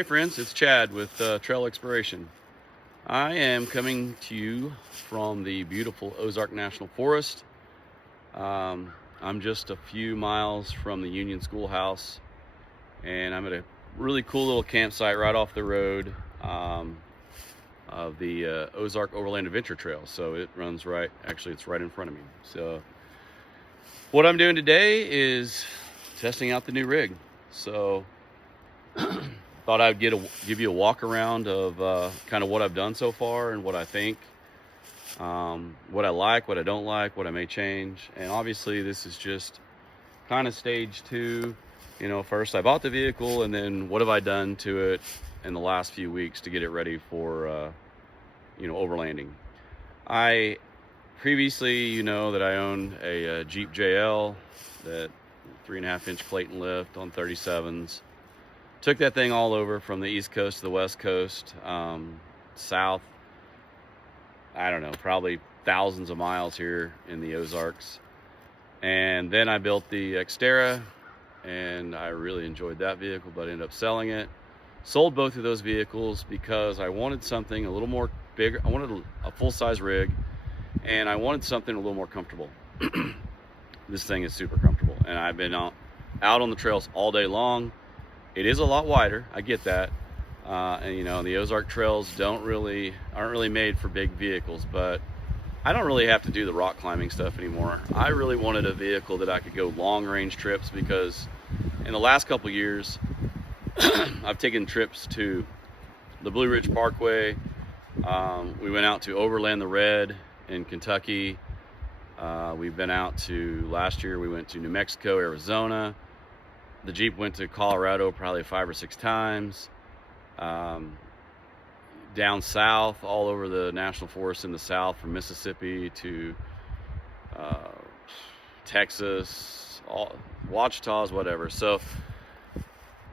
Hey friends, it's Chad with Trail Exploration. I am coming to you from the beautiful Ozark National Forest. I'm just a few miles from the Union Schoolhouse, and I'm at a really cool little campsite right off the road of the Ozark Overland Adventure Trail. So it runs right, actually it's right in front of me. So what I'm doing today is testing out the new rig. So thought I'd give you a walk around of kind of what I've done so far and what I think, what I like, what I don't like, what I may change. And obviously this is just kind of stage two. You know, first I bought the vehicle, and then what have I done to it in the last few weeks to get it ready for overlanding. I previously, you know, that I owned a Jeep JL, that 3.5-inch plate and lift on 37s. Took that thing all over from the East Coast to the West Coast, south, I don't know, probably thousands of miles here in the Ozarks. And then I built the Xterra, and I really enjoyed that vehicle, but ended up selling it. Sold both of those vehicles because I wanted something a little more bigger. I wanted a full-size rig, and I wanted something a little more comfortable. This thing is super comfortable, and I've been out on the trails all day long. It is a lot wider, I get that, and you know, the Ozark trails aren't really made for big vehicles, but I don't really have to do the rock climbing stuff anymore. I really wanted a vehicle that I could go long range trips, because in the last couple years I've taken trips to the Blue Ridge Parkway. We went out to Overland the Red in Kentucky. We've been out to, last year we went to New Mexico, Arizona. The Jeep went to Colorado probably 5 or 6 times. Down south, all over the national forest in the south, from Mississippi to Texas, Ouachitas, whatever. So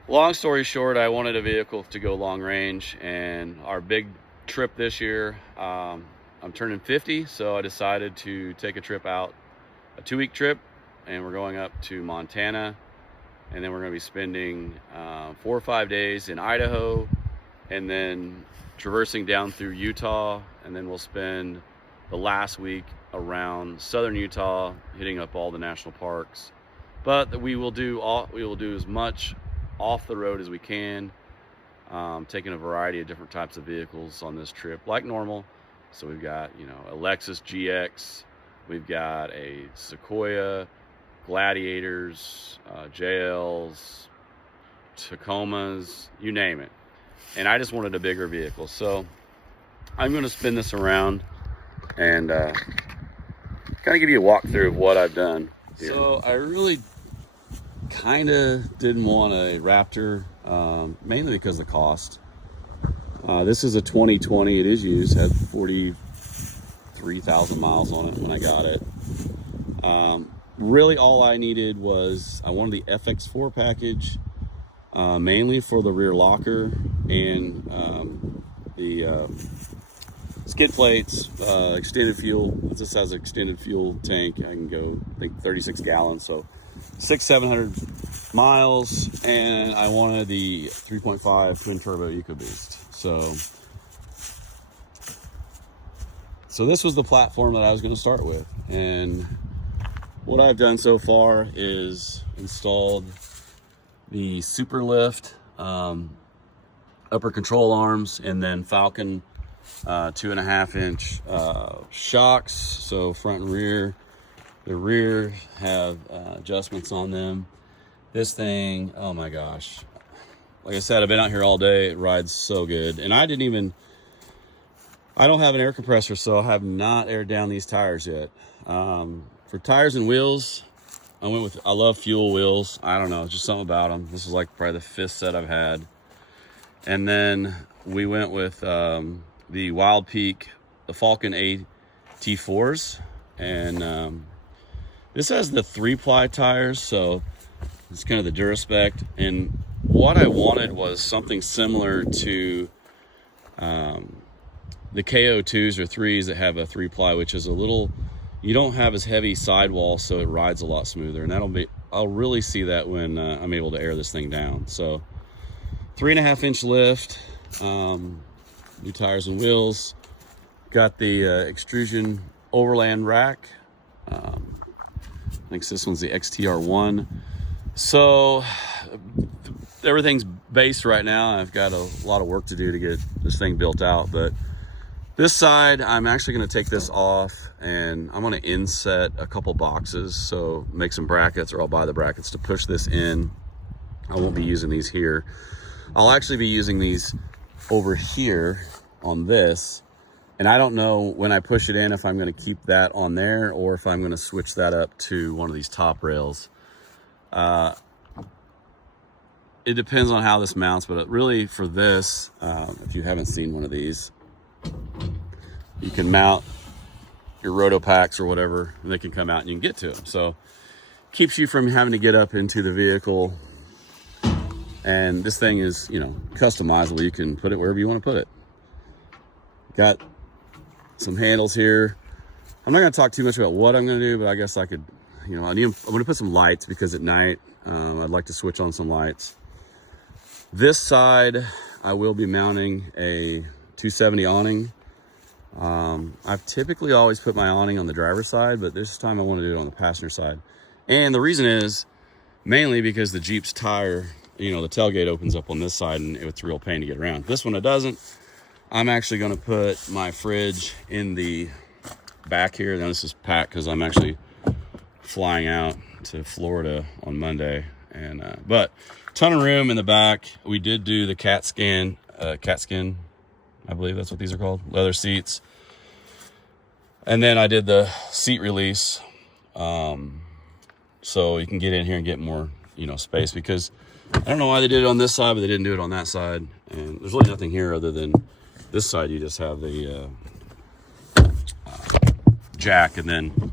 long story short, I wanted a vehicle to go long range, and our big trip this year, I'm turning 50, so I decided to take a trip out, a 2-week trip, and we're going up to Montana. And then we're going to be spending 4 or 5 days in Idaho, and then traversing down through Utah, and then we'll spend the last week around southern Utah, hitting up all the national parks. But we will do as much off the road as we can, taking a variety of different types of vehicles on this trip, like normal. So we've got, you know, a Lexus GX, we've got a Sequoia, Gladiators, JLs, Tacomas, you name it. And I just wanted a bigger vehicle. So I'm going to spin this around and kind of give you a walkthrough of what I've done here. So I really kind of didn't want a Raptor, mainly because of the cost. This is a 2020. It is used, had 43,000 miles on it when I got it. Really all I needed was, I wanted the FX4 package, mainly for the rear locker and the skid plates, extended fuel. This has an extended fuel tank. I can go, I think, 36 gallons, so 600-700 miles. And I wanted the 3.5 twin turbo EcoBoost. So this was the platform that I was going to start with. And what I've done so far is installed the Super Lift upper control arms, and then Falcon 2.5-inch shocks, so front and rear. The rear have adjustments on them. This thing, oh my gosh, like I said, I've been out here all day. It rides so good. And I don't have an air compressor, so I have not aired down these tires yet. For tires and wheels, I love Fuel wheels. I don't know, just something about them. This is like probably the 5th set I've had. And then we went with the Wild Peak, the Falcon AT4s. And this has the 3-ply tires, so it's kind of the Duraspect. And what I wanted was something similar to the KO2s or 3s that have a 3-ply, which is a little, you don't have as heavy sidewall, so it rides a lot smoother. And I'll really see that when I'm able to air this thing down. So 3.5-inch lift, new tires and wheels. Got the extrusion Overland rack. I think this one's the XTR1. So everything's based right now. I've got a lot of work to do to get this thing built out, but this side, I'm actually going to take this off and I'm going to inset a couple boxes. So make some brackets, or I'll buy the brackets to push this in. I won't be using these here. I'll actually be using these over here on this. And I don't know when I push it in if I'm going to keep that on there or if I'm going to switch that up to one of these top rails. It depends on how this mounts, but really for this, if you haven't seen one of these, you can mount your roto packs or whatever, and they can come out and you can get to them. So keeps you from having to get up into the vehicle. And this thing is, you know, customizable. You can put it wherever you want to put it. Got some handles here. I'm not going to talk too much about what I'm going to do, but I guess I could, you know, I'm going to put some lights because at night I'd like to switch on some lights. This side, I will be mounting a 270 awning. I've typically always put my awning on the driver's side, but this time I want to do it on the passenger side. And the reason is mainly because the Jeep's tire, you know, the tailgate opens up on this side and it's a real pain to get around. This one, it doesn't. I'm actually going to put my fridge in the back here. Now this is packed because I'm actually flying out to Florida on Monday. And but ton of room in the back. We did do the cat skin, I believe that's what these are called, leather seats. And then I did the seat release, so you can get in here and get more, you know, space, because I don't know why they did it on this side, but they didn't do it on that side. And there's really nothing here other than this side. You just have the jack, and then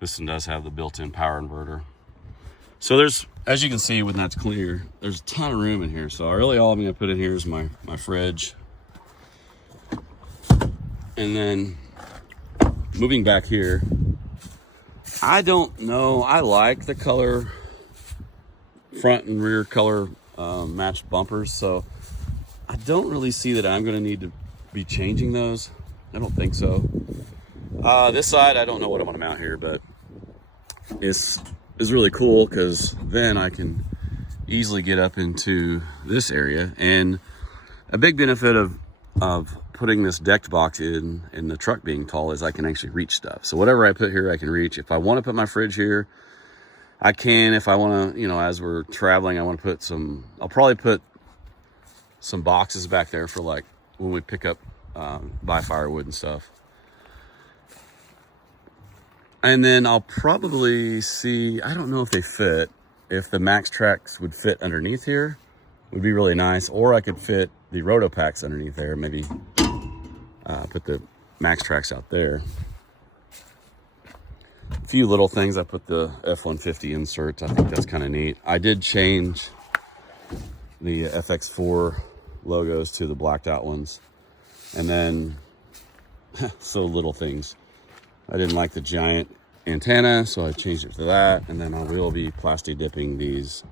this one does have the built-in power inverter. So there's, as you can see when that's clear, there's a ton of room in here. So really all I'm going to put in here is my fridge. And then moving back here, I don't know, I like the color, front and rear color matched bumpers. So I don't really see that I'm going to need to be changing those. I don't think so. This side, I don't know what I'm going to mount here, but it's really cool because then I can easily get up into this area. And a big benefit of putting this decked box in the truck being tall is I can actually reach stuff. So whatever I put here, I can reach. If I want to put my fridge here, I can. If I want to, you know, as we're traveling, I want to put some, I'll probably put some boxes back there for like when we pick up, buy firewood and stuff. And then I'll probably see, I don't know if they fit, if the Max Tracks would fit underneath here, would be really nice. Or I could fit the roto packs underneath there, maybe put the Max Tracks out there. A few little things, I put the F150 inserts. I think that's kind of neat. I did change the FX4 logos to the blacked out ones. And then, so little things. I didn't like the giant antenna, so I changed it to that. And then I will be plastic dipping these.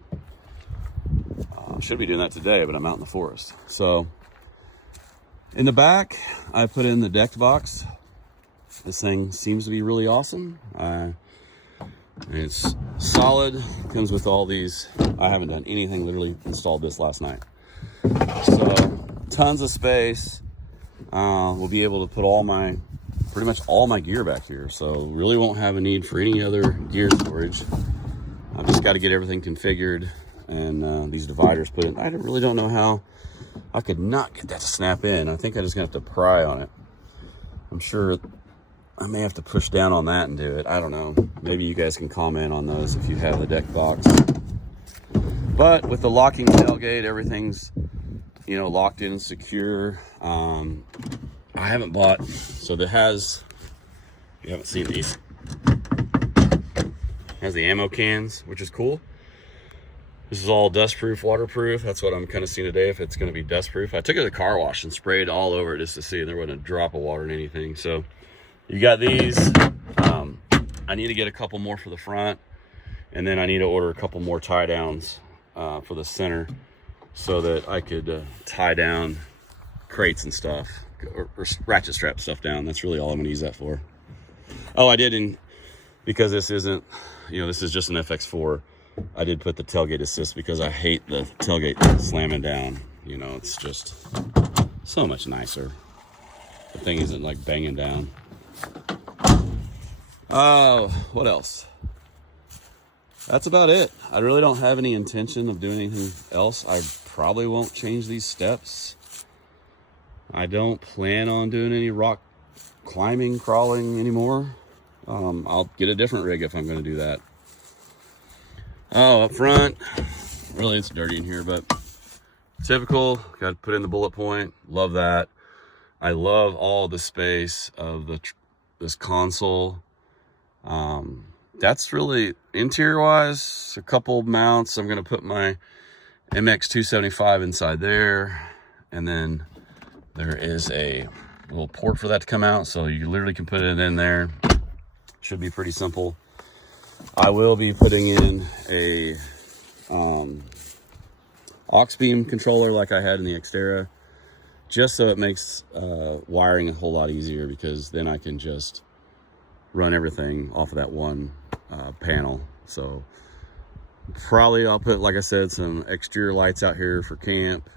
Should be doing that today, but I'm out in the forest. So in the back, I put in the decked box. This thing seems to be really awesome. It's solid. Comes with all these. I haven't done anything, literally installed this last night. So tons of space. We'll be able to put pretty much all my gear back here. So really won't have a need for any other gear storage. I've just got to get everything configured and these dividers put in. I really don't know how I could not get that to snap in. I think I'm just gonna have to pry on it. I'm sure I may have to push down on that and do it. I don't know. Maybe you guys can comment on those if you have the deck box. But with the locking tailgate, everything's, you know, locked in and secure. I haven't bought, so that has, you haven't seen these, it has the ammo cans, which is cool. This is all dust proof, waterproof. That's what I'm kind of seeing today, if it's going to be dust proof. I took it to the car wash and sprayed all over it just to see, and there wasn't a drop of water in anything. So you got these. I need to get a couple more for the front, and then I need to order a couple more tie downs for the center. so that I could tie down crates and stuff, or ratchet strap stuff down. That's really all I'm going to use that for. Oh, I did, because this isn't, this is just an FX4. I did put the tailgate assist because I hate the tailgate slamming down. It's just so much nicer. The thing isn't like banging down. Oh, what else? That's about it. I really don't have any intention of doing anything else. I probably won't change these steps. I don't plan on doing any rock climbing, crawling anymore. I'll get a different rig if I'm going to do that. Oh, up front, really it's dirty in here, but typical. Got to put in the bullet point. Love that. I love all the space of this console. That's really interior wise. A couple mounts. I'm going to put my MX275 inside there, and then there is a little port for that to come out, so you literally can put it in there. Should be pretty simple. I will be putting in a aux beam controller like I had in the Xterra, just so it makes wiring a whole lot easier, because then I can just run everything off of that one panel. So probably I'll put, like I said, some exterior lights out here for camp.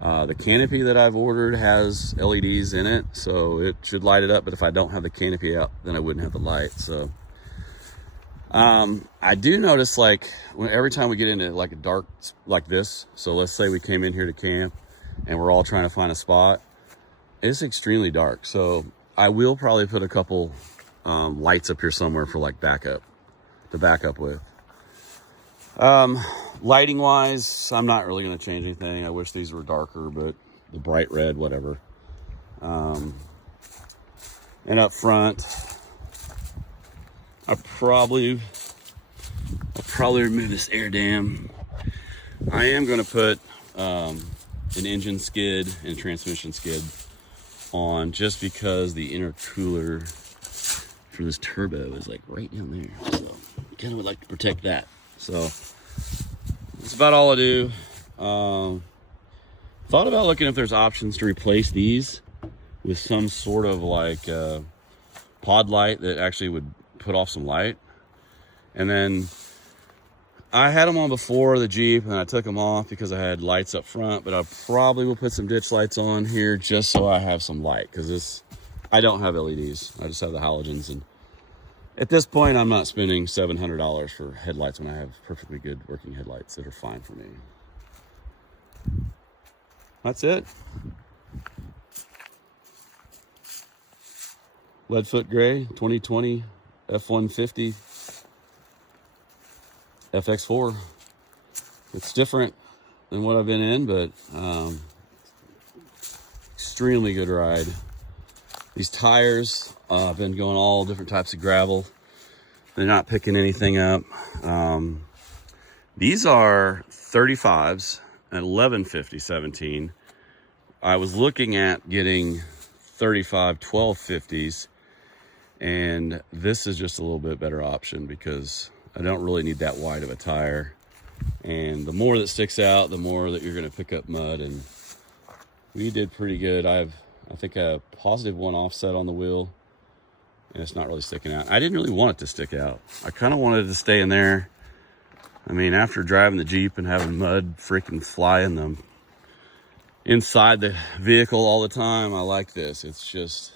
The canopy that I've ordered has LEDs in it, so it should light it up, but if I don't have the canopy out, then I wouldn't have the light. So I do notice, like, every time we get into like a dark like this, so let's say we came in here to camp and we're all trying to find a spot, it's extremely dark. So I will probably put a couple lights up here somewhere for like backup, to back up with. Lighting wise, I'm not really going to change anything. I wish these were darker, but the bright red, whatever. And up front, I'll probably remove this air dam. I am going to put an engine skid and a transmission skid on, just because the intercooler for this turbo is like right down there, so kind of would like to protect that. So that's about all I do. Thought about looking if there's options to replace these with some sort of like pod light that actually would put off some light. And then I had them on before the Jeep, and I took them off because I had lights up front, but I probably will put some ditch lights on here just so I have some light, because I don't have LEDs. I just have the halogens, and at this point, I'm not spending $700 for headlights when I have perfectly good working headlights that are fine for me. That's it. Leadfoot gray, 2020 F150 FX4. It's different than what I've been in, but extremely good ride. These tires, I've been going all different types of gravel. They're not picking anything up. These are 35s at 1150/17. I was looking at getting 35 1250s, and this is just a little bit better option because I don't really need that wide of a tire. And the more that sticks out, the more that you're going to pick up mud. And we did pretty good. I think a +1 offset on the wheel, and it's not really sticking out. I didn't really want it to stick out. I kind of wanted it to stay in there. I mean, after driving the Jeep and having mud freaking fly in them inside the vehicle all the time, I like this. It's just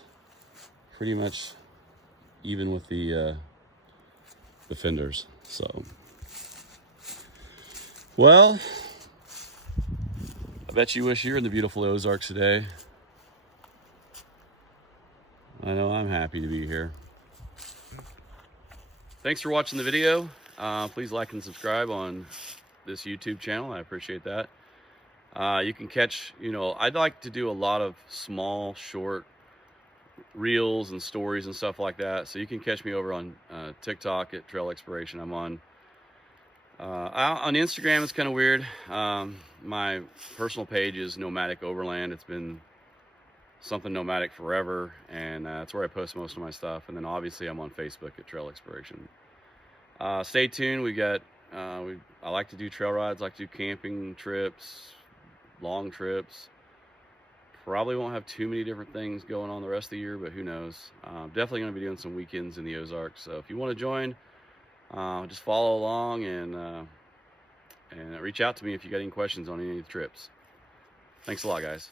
pretty much even with the fenders. So, well, I bet you wish you were in the beautiful Ozarks today. I know I'm happy to be here. Thanks for watching the video. Please like and subscribe on this YouTube channel. I appreciate that. You can catch, I'd like to do a lot of small, short reels and stories and stuff like that. So you can catch me over on TikTok at Trail Exploration. I'm on Instagram. It's kind of weird. My personal page is Nomadic Overland. It's been something nomadic forever, and that's where I post most of my stuff. And then obviously I'm on Facebook at Trail Exploration. Stay tuned. We got I like to do trail rides, like to do camping trips, long trips. Probably won't have too many different things going on the rest of the year, but who knows. Definitely going to be doing some weekends in the Ozarks. So if you want to join, just follow along and reach out to me if you got any questions on any of the trips. Thanks a lot, guys.